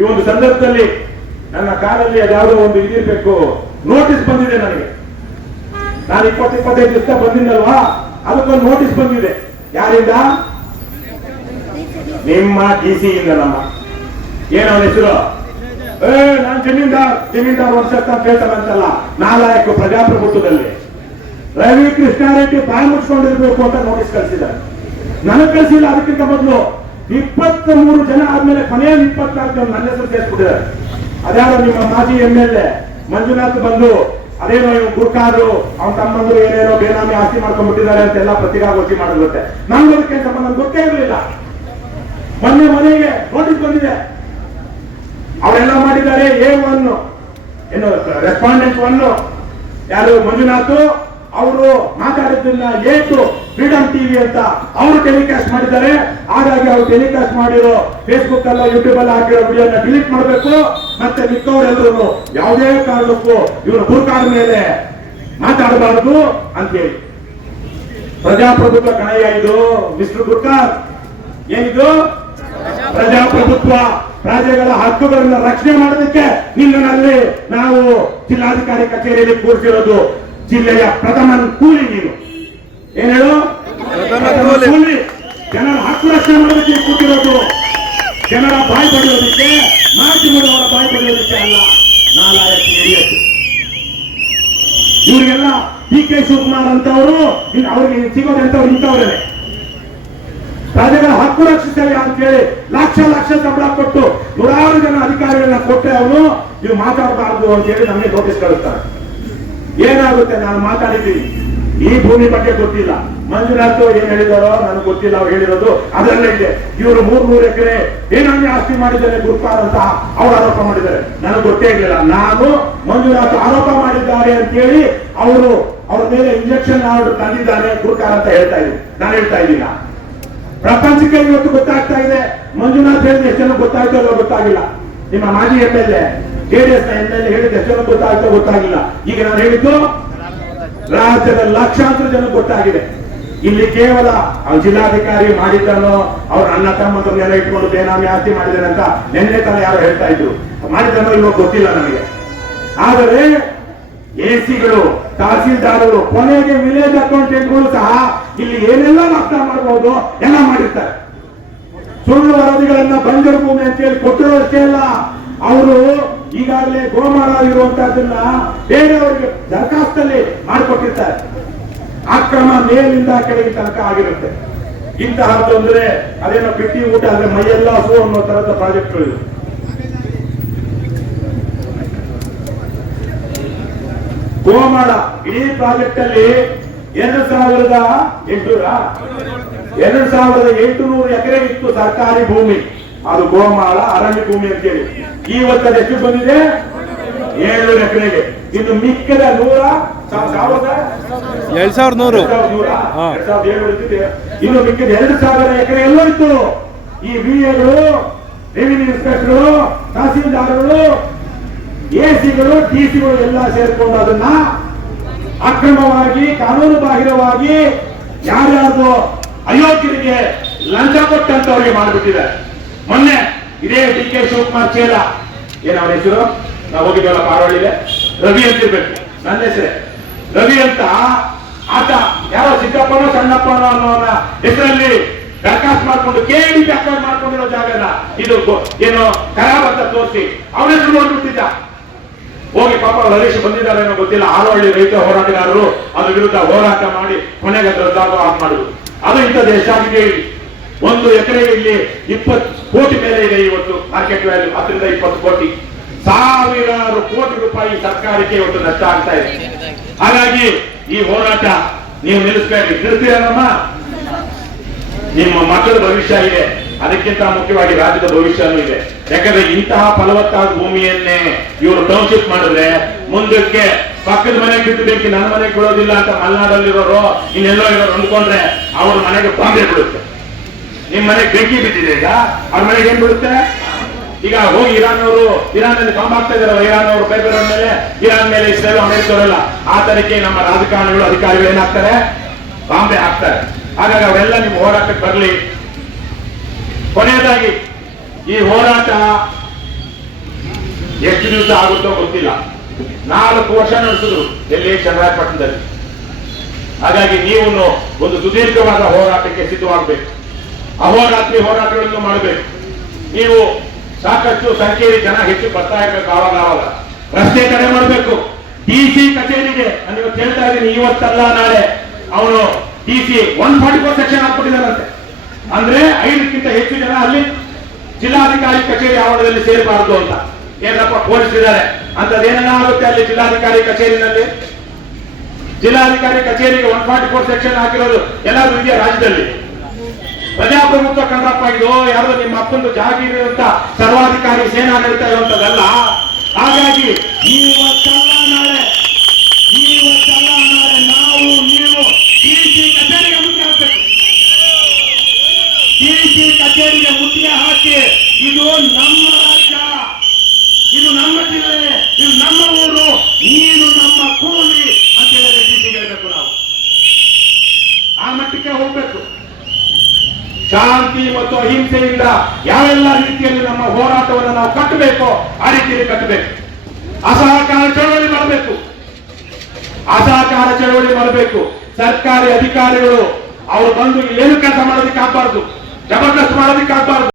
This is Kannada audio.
ಈ ಒಂದು ಸಂದರ್ಭದಲ್ಲಿ ನನ್ನ ಕಾಲಲ್ಲಿ ಅದ್ಯಾವುದೋ ಒಂದು ಇದಿರ್ಬೇಕು, ನೋಟಿಸ್ ಬಂದಿದೆ ನನಗೆ. ನಾನು 20-25 ದಿವಸ ಬಂದಿದ್ದಲ್ವಾ, ಅದಕ್ಕೊಂದು ನೋಟಿಸ್ ಬಂದಿದೆ. ಯಾರಿಂದ? ನಿಮ್ಮ DC ಇಂದ. ನಮ್ಮ ಏನವನ ಹೆಸರು? ನಾನು ಜಮೀನ್ದಾರ್ ವರ್ಷ ಕೇಳ್ತಾನ ಅಂತಲ್ಲ, ನಾಲಾಯಕ ಪ್ರಜಾಪ್ರಭುತ್ವದಲ್ಲಿ ರವಿ ಕೃಷ್ಣಾರೆಡ್ಡಿ ಬಾಯಿ ಮುಚ್ಕೊಂಡಿರ್ಬೇಕು ಅಂತ ನೋಟಿಸ್ ಕಳಿಸಿದ್ದಾರೆ. ನನಗೆ ಕಳಿಸಿಲ್ಲ. ಅದಕ್ಕಿಂತ ಮೊದಲು 23 ಜನ ಆದ್ಮೇಲೆ ಕೊನೆಯ 24 ಜನ ನನ್ನ ಹೆಸರು ಸೇರಿಸ್ಬಿಟ್ಟಿದ್ದಾರೆ. ಅದ್ಯಾವ ನಿಮ್ಮ ಮಾಜಿ MLA ಮಂಜುನಾಥ್ ಬಂದು ಅದೇನೋ ಇವ್ ಗುರ್ಕಾದ್ರು ಅವನ ತಮ್ಮಂದ್ರು ಏನೇನೋ ಬೇನಾಮಿ ಆಸ್ತಿ ಮಾಡ್ಕೊಂಡ್ಬಿಟ್ಟಿದ್ದಾರೆ ಅಂತೆಲ್ಲ ಪತ್ರಿಕಾಗೋಷ್ಠಿ ಮಾಡಿರುತ್ತೆ. ನಂಗೆ ಅದಕ್ಕೆ ಸಂಬಂಧ ಗೊತ್ತೇ ಇರಲಿಲ್ಲ. ಮೊನ್ನೆ ಮನೆಗೆ ನೋಟಿಸ್ ಬಂದಿದೆ. ಅವರೆಲ್ಲ ಮಾಡಿದ್ದಾರೆ. A1 ಏನು ರೆಸ್ಪಾಂಡೆಂಟ್ 1 ಯಾರು ಮಂಜುನಾಥ್ ಅವರು ಮಾತಾಡಿದ್ದನ್ನ A2 ಫ್ರೀಡಮ್ ಟಿವಿ ಅಂತ ಅವರು ಟೆಲಿಕಾಸ್ಟ್ ಮಾಡಿದ್ದಾರೆ. ಹಾಗಾಗಿ ಅವರು ಟೆಲಿಕಾಸ್ಟ್ ಮಾಡಿರೋ ಫೇಸ್ಬುಕ್ ಅಲ್ಲ ಯೂಟ್ಯೂಬ್ ಅಲ್ಲ ಹಾಕಿರೋ ವಿಡಿಯೋನ ಡಿಲೀಟ್ ಮಾಡಬೇಕು. ಮತ್ತೆ ಮಿಕ್ಕವರೆಲ್ಲರೂ ಯಾವುದೇ ಕಾರಣಕ್ಕೂ ಇವರು ಗುರುಕಾದ ಮೇಲೆ ಮಾತಾಡಬಾರದು ಅಂತೇಳಿ. ಪ್ರಜಾಪ್ರಭುತ್ವ ಕಣಯ್ಯ ಇದು ಮಿಸ್ಟರ್ ಗುರ್ಕಾರ್. ಏನಿದು ಪ್ರಜಾಪ್ರಭುತ್ವ? ಪ್ರಜೆಗಳ ಹಕ್ಕುಗಳನ್ನ ರಕ್ಷಣೆ ಮಾಡೋದಕ್ಕೆ ನಿನ್ನಲ್ಲಿ ನಾವು ಜಿಲ್ಲಾಧಿಕಾರಿ ಕಚೇರಿಯಲ್ಲಿ ಕೂರಿಸಿರೋದು. ಜಿಲ್ಲೆಯ ಪ್ರಥಮ ಕೂಲಿ ನೀನು. ಏನ್ ಹೇಳು? ಕೂಲಿ. ಜನರ ಹಕ್ಕು ರಕ್ಷಣೆ ಮಾಡೋದಕ್ಕೆ ಕೂತಿರೋದು. ಜನರ ಬಾಯಿ ಪಡೆಯೋದಕ್ಕೆ, ಮಾಧ್ಯಮದವರ ಬಾಯಿ ಪಡೆಯೋದಕ್ಕೆ ಅಲ್ಲ. ನಾಲಾಯಕ ನಡೆಯುತ್ತೆ. ಇವ್ರಿಗೆಲ್ಲ DK ಶಿವಕುಮಾರ್ ಅಂತವರು ಅವ್ರಿಗೆ ಸಿಗೋದಂತವ್ರು ಇಂಥವ್ರೆ. ಪ್ರಜೆಗಳ ಹಕ್ಕು ರಕ್ಷಿಸಲಿ ಅಂತೇಳಿ ಲಕ್ಷ ಸಂಬಳ ಕೊಟ್ಟು 100 ಜನ ಅಧಿಕಾರಿಗಳನ್ನ ಕೊಟ್ಟರೆ ಅವನು ಇವು ಮಾತಾಡಬಾರದು ಅಂತೇಳಿ ನಮಗೆ ನೋಟಿಸ್ ಕಳಿಸ್ತಾರೆ. ಏನಾಗುತ್ತೆ? ನಾನು ಮಾತಾಡಿದ್ದೀನಿ. ಈ ಭೂಮಿ ಬಗ್ಗೆ ಗೊತ್ತಿಲ್ಲ. ಮಂಜುನಾಥ್ ಏನ್ ಹೇಳಿದಾರೋ ನನಗೆ ಗೊತ್ತಿಲ್ಲ. ಅವ್ರು ಹೇಳಿರೋದು ಅದರಲ್ಲೇ ಇದೆ. ಇವರು 300 ಎಕರೆ ಏನಾದ್ರು ಆಸ್ತಿ ಮಾಡಿದ್ದಾರೆ ಗುರುಕಾರ್ ಅಂತ ಅವ್ರು ಆರೋಪ ಮಾಡಿದ್ದಾರೆ. ನನಗೆ ಗೊತ್ತೇ ಇರಲಿಲ್ಲ. ನಾನು ಮಂಜುನಾಥ್ ಆರೋಪ ಮಾಡಿದ್ದಾರೆ ಅಂತೇಳಿ ಅವರು ಅವ್ರ ಮೇಲೆ ಇಂಜೆಕ್ಷನ್ ಆರ್ಡರ್ ತಂದಿದ್ದಾನೆ ಗುರುಕಾರ್ ಅಂತ ಹೇಳ್ತಾ ಇದ್ದೀನಿ. ನಾನು ಹೇಳ್ತಾ ಇದ್ದೀನ. ಪ್ರಪಂಚಕ್ಕೆ ಇವತ್ತು ಗೊತ್ತಾಗ್ತಾ ಇದೆ. ಮಂಜುನಾಥ್ ಹೇಳಿದ ಎಷ್ಟು ಜನ ಗೊತ್ತಾಯ್ತೋ ಅಲ್ಲೋ ಗೊತ್ತಾಗಿಲ್ಲ. ನಿಮ್ಮ ಮಾಜಿ MLA JDS MLA ಹೇಳಿದ ಎಷ್ಟು ಜನ ಗೊತ್ತಾಗ್ತೋ ಗೊತ್ತಾಗಿಲ್ಲ. ಈಗ ನಾನು ಹೇಳಿದ್ದು ರಾಜ್ಯದ ಲಕ್ಷಾಂತರ ಜನ ಗೊತ್ತಾಗಿದೆ. ಇಲ್ಲಿ ಕೇವಲ ಜಿಲ್ಲಾಧಿಕಾರಿ ಮಾಡಿದ್ದನೋ ಅವ್ರ ಅಣ್ಣ ತಮ್ಮಂತರನ್ನೆಲ್ಲ ಇಟ್ಕೊಂಡು ಬೇನಾಮಿ ಆಸ್ತಿ ಮಾಡಿದ್ದಾರೆ ಅಂತ ನಿನ್ನೆ ತನ ಯಾರು ಹೇಳ್ತಾ ಇದ್ರು. ಮಾಡಿದ್ದನೋ ಇವಾಗ ಗೊತ್ತಿಲ್ಲ ನನಗೆ. ಆದರೆ AC ಗಳು, ತಹಸೀಲ್ದಾರರು, ಕೊನೆಗೆ ವಿಲೇಜ್ ಅಕೌಂಟೆಂಟ್ಗಳು ಸಹ ಇಲ್ಲಿ ಏನೆಲ್ಲ ನಷ್ಟ ಮಾಡಬಹುದು ಎಲ್ಲ ಮಾಡಿರ್ತಾರೆ. ಸುಳ್ಳು ವರದಿಗಳನ್ನ ಬಂಜರು ಭೂಮಿ ಅಂತೇಳಿ ಕೊಟ್ಟಿರೋದಷ್ಟೇ ಅಲ್ಲ, ಅವರು ಈಗಾಗಲೇ ಗೋಮಾಳ ಇರುವಂತಹದನ್ನ ಬೇರೆಯವರಿಗೆ ದರಖಾಸ್ತಲ್ಲಿ ಮಾಡಿಕೊಟ್ಟಿರ್ತಾರೆ. ಅಕ್ರಮ ಮೇಲಿಂದ ಕೆಳಗೆ ತನಕ ಆಗಿರುತ್ತೆ. ಇಂತಹದ್ದು ಅಂದ್ರೆ ಅದೇನೋ ಬಿಟ್ಟಿ ಊಟ ಆದ್ರೆ ಮೈಯೆಲ್ಲ ಹಸು ಅನ್ನೋ ತರದ ಪ್ರಾಜೆಕ್ಟ್ಗಳು. ಗೋಮಾಳ ಇಡೀ ಪ್ರಾಜೆಕ್ಟ್ ಅಲ್ಲಿ 2800 ಎಕರೆ ಇತ್ತು ಸರ್ಕಾರಿ ಭೂಮಿ. ಅದು ಗೋಮಾಳ ಅರಣ್ಯ ಭೂಮಿ ಅಂತೇಳಿ. ಇವತ್ತದ ಎಷ್ಟು ಬಂದಿದೆ? 700 ಎಕರೆಗೆ. ಇನ್ನು ಮಿಕ್ಕದ 2700 ಇನ್ನು ಮಿಕ್ಕಿದ 2000 ಎಕರೆ ಎಲ್ಲೋ ಇತ್ತು. ಈ VAಗಳು, ರೆವಿನ್ಯೂ ಇನ್ಸ್ಪೆಕ್ಟರ್ಗಳು, ತಹಸೀಲ್ದಾರಗಳು, AC ಗಳು, DC ಗಳು ಎಲ್ಲ ಸೇರ್ಕೊಂಡು ಅದನ್ನ ಅಕ್ರಮವಾಗಿ, ಕಾನೂನು ಬಾಹಿರವಾಗಿ ಯಾರ್ಯಾರ್ದು ಅಯೋಗ್ಯರಿಗೆ ಲಂಚ ಕೊಟ್ಟಂತವರಿಗೆ ಮಾಡಿಬಿಟ್ಟಿದ್ದಾರೆ. ಮೊನ್ನೆ ಇದೇ DK ಶಿವಕುಮಾರ್ ಚೇಲ, ಏನವನ ಹೆಸರು? ನಾವು ಹೋಗಿದ್ವಲ್ಲ ಪಾರೋಳಿಗೆ, ರವಿ ಅಂತಿರ್ಬೇಕು. ನನ್ನ ಹೆಸರೇ ರವಿ ಅಂತ. ಆತ ಯಾರೋ ಸಿದ್ದಪ್ಪನೋ ಸಣ್ಣಪ್ಪನೋ ಅನ್ನೋನ ಹೆಸರಲ್ಲಿ ದರಖಾಸ್ತು ಮಾಡ್ಕೊಂಡು KD ಅಕೌಂಟ್ ಮಾಡ್ಕೊಂಡಿರೋ ಜಾಗನ ಇದು ಏನೋ ಖರಾಬ್ ಅಂತ ತೋರಿಸಿ ಅವನ ಹೆಸರು ನೋಡ್ಬಿಟ್ಟಿದ್ದ. ಹೋಗಿ ಪಾಪ ಹರೀಶ್ ಬಂದಿದ್ದಾರೆ ಏನೋ ಗೊತ್ತಿಲ್ಲ. ಹಾರೋಹಳ್ಳಿ ರೈತ ಹೋರಾಟಗಾರರು ಅದ್ರ ವಿರುದ್ಧ ಹೋರಾಟ ಮಾಡಿ ಕೊನೆಗೆ ರದ್ದಾಗೋ ಹಾಗೆ ಮಾಡುದು. ಅದು ಇಂಥ ದೇಶ ಆಗಿದೆ. 1 ಎಕರೆಗೆ ಇಲ್ಲಿ 20 ಕೋಟಿ ಮೇಲೆ ಇದೆ ಇವತ್ತು ಮಾರ್ಕೆಟ್ ವ್ಯಾಲ್ಯೂ. 10 ರಿಂದ 20 ಕೋಟಿ, ಸಾವಿರಾರು ಕೋಟಿ ರೂಪಾಯಿ ಸರ್ಕಾರಕ್ಕೆ ಇವತ್ತು ನಷ್ಟ ಆಗ್ತಾ ಇದೆ. ಹಾಗಾಗಿ ಈ ಹೋರಾಟ ನೀವು ನಿಲ್ಲಿಸಬೇಡಿ. ನಿಲ್ಲಿಸ್ತೀರಮ್ಮ? ನಿಮ್ಮ ಮಕ್ಕಳ ಭವಿಷ್ಯ ಇದೆ, ಅದಕ್ಕಿಂತ ಮುಖ್ಯವಾಗಿ ರಾಜ್ಯದ ಭವಿಷ್ಯನೂ ಇದೆ. ಯಾಕಂದ್ರೆ ಇಂತಹ ಫಲವತ್ತಾದ ಭೂಮಿಯನ್ನೇ ಇವರು ಟೌನ್ಶಿಪ್ ಮಾಡಿದ್ರೆ ಮುಂದಕ್ಕೆ ಪಕ್ಕದ ಮನೆಗೆ ಬಿಟ್ಟು ಬೆಂಕಿ ನನ್ನ ಮನೆಗೆ ಬಿಡೋದಿಲ್ಲ ಅಂತ ಮಲೆನಾಡಲ್ಲಿರೋರು ಇನ್ನೆಲ್ಲೋ ಇರೋರು ಅಂದ್ಕೊಂಡ್ರೆ ಅವ್ರ ಮನೆಗೆ ಬಾಂಬೆ ಬಿಡುತ್ತೆ. ನಿಮ್ ಮನೆಗೆ ಬೆಂಕಿ ಬಿದ್ದಿದೆ, ಈಗ ಅವ್ರ ಮನೆಗೆ ಏನ್ ಬಿಡುತ್ತೆ? ಈಗ ಹೋಗಿ ಇರಾನ್ನಲ್ಲಿ ಬಾಂಬ್ ಆಗ್ತಾ ಇದಾರೆ. ಇರಾನ್ ಅವರು ಬೇರೆ ಮೇಲೆ, ಇರಾನ್ ಮೇಲೆ ಇಸ್ರೇಲ್, ಅಮೆರಿಕವರೆಲ್ಲ ಆ ತರಕ್ಕೆ ನಮ್ಮ ರಾಜಕಾರಣಿಗಳು, ಅಧಿಕಾರಿಗಳು ಏನಾಗ್ತಾರೆ? ಬಾಂಬೆ ಹಾಕ್ತಾರೆ. ಹಾಗಾಗಿ ಅವರೆಲ್ಲ ನಿಮ್ಮ ಹೋರಾಟಕ್ಕೆ ಬರಲಿ. ಕೊನೆಯದಾಗಿ ಈ ಹೋರಾಟ ಎಷ್ಟು ದಿವಸ ಆಗುತ್ತೋ ಗೊತ್ತಿಲ್ಲ. 4 ವರ್ಷ ನಡೆಸಿದ್ರು ಎಲ್ಲಿ ಚನ್ನರಾಯಪಟ್ಟಣದಲ್ಲಿ. ಹಾಗಾಗಿ ನೀವು ಒಂದು ಸುದೀರ್ಘವಾದ ಹೋರಾಟಕ್ಕೆ ಸಿದ್ಧವಾಗಬೇಕು. ಅಹೋರಾತ್ರಿ ಹೋರಾಟಗಳನ್ನು ಮಾಡಬೇಕು. ನೀವು ಸಾಕಷ್ಟು ಸಂಖ್ಯೆಯಲ್ಲಿ ಜನ ಹೆಚ್ಚು ಬರ್ತಾ ಇರಬೇಕು. ಆವಾಗ ರಸ್ತೆ ತಡೆ ಮಾಡಬೇಕು. ಡಿಸಿ ಕಚೇರಿಗೆ ನಾನು ಇವತ್ತು ಹೇಳ್ತಾ ಇದ್ದೀನಿ, ಇವತ್ತಲ್ಲ ನಾಳೆ ಅವನು ಡಿಸಿ 144 ಸೆಕ್ಷನ್ ಹಾಕ್ಬಿಟ್ಟಿದ್ದಾರಂತೆ. ಅಂದ್ರೆ 5ಕ್ಕಿಂತ ಹೆಚ್ಚು ಜನ ಅಲ್ಲಿ ಜಿಲ್ಲಾಧಿಕಾರಿ ಕಚೇರಿ ಆವರಣದಲ್ಲಿ ಸೇರಬಾರದು ಅಂತ. ಏನಪ್ಪ ಪೊಲೀಸರಿದ್ದಾರೆ ಅಂತದೇನೆಲ್ಲ ಆಗುತ್ತೆ ಅಲ್ಲಿ ಜಿಲ್ಲಾಧಿಕಾರಿ ಕಚೇರಿನಲ್ಲಿ. ಜಿಲ್ಲಾಧಿಕಾರಿ ಕಚೇರಿಗೆ 144 ಸೆಕ್ಷನ್ ಹಾಕಿರೋದು ಎಲ್ಲಾದ್ರೂ ಇದೆಯಾ ರಾಜ್ಯದಲ್ಲಿ? ಪ್ರಜಾಪ್ರಭುತ್ವ ಕಂಡ್ರಪ್ಪ ಇದು ಯಾರು ನಿಮ್ಮ ಅಪ್ಪಂದು ಜಾಗೀರು ಅಂತ ಸರ್ವಾಧಿಕಾರಿ ಸೇನಾಡಳಿತ ಇರುವಂತದ್ದಲ್ಲ. ಹಾಗಾಗಿ ಇವತ್ತಲ್ಲ ನಾಳೆ ನಾವು ನೀವು ಡಿಸಿ ಕಚೇರಿಗೆ ಮುತ್ತಿಗೆ ಹಾಕಬೇಕು. ಡಿಸಿ ಕಚೇರಿಗೆ ಮುತ್ತಿಗೆ ಹಾಕಿ ಇದು ನಮ್ಮ ರಾಜ್ಯ, ಇದು ನಮ್ಮ ಜಿಲ್ಲೆ, ಇದು ನಮ್ಮ ಊರು, ನೀನು ನಮ್ಮ ಕೂಲಿ ಅಂತ ಹೇಳಿದ್ರೆ ಡಿಸಿಗೆ ಹೇಳಬೇಕು. ನಾವು ಆ ಮಟ್ಟಕ್ಕೆ ಹೋಗ್ಬೇಕು. ಶಾಂತಿ ಮತ್ತು ಅಹಿಂಸೆಯಿಂದ ಯಾವೆಲ್ಲ ರೀತಿಯಲ್ಲಿ ನಮ್ಮ ಹೋರಾಟವನ್ನು ನಾವು ಕಟ್ಟಬೇಕು ಆ ರೀತಿಯಲ್ಲಿ ಕಟ್ಟಬೇಕು. ಅಸಹಕಾರ ಚಳವಳಿ ಮಾಡಬೇಕು. ಸರ್ಕಾರಿ ಅಧಿಕಾರಿಗಳು ಅವರು ಬಂದು ಏನು ಕೆಲಸ ಮಾಡೋದಕ್ಕೆ ಆಗ್ಬಾರ್ದು, ಜಬರ್ದಸ್ತ್ ಮಾಡೋದಕ್ಕೆ ಆಗ್ಬಾರ್ದು.